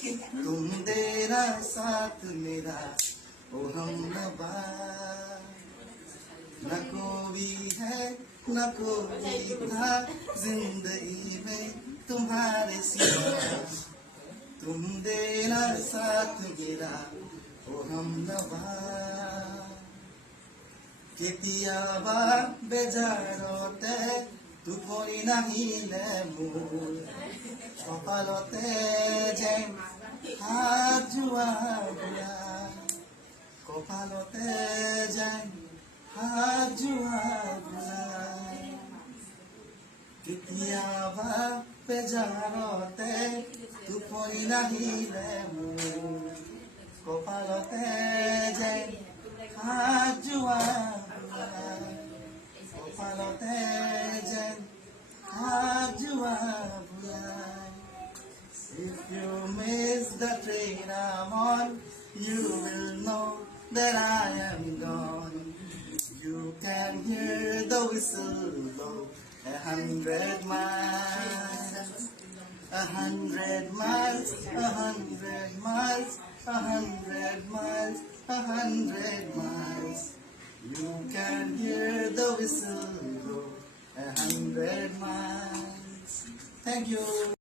तुम देना साथ मेरा ओ हमनवा न कोई है न कोई था जिंदगी में तुम्हारे सिवा तुम देना साथ मेरा ओ हमनवा কেতিয়াবা বেজাৰতে টোপনি নাহিলে মোৰ কপালতে যেন হাত যোৱা বুঢ়া কপালতে যেন হাত যোৱা বুঢ়া কেতিয়াবা বেজাৰতে টোপনি নাহিলে মোৰ কপালতে যেন হাত যোৱা কপালতে যেন হাত যোৱা বুঢ়া If you miss the train I'm on you will know that I am gone You can hear the whistle blow 100 miles 100 miles 100 miles 100 miles 100 miles You can hear the whistle blow 100 miles Thank you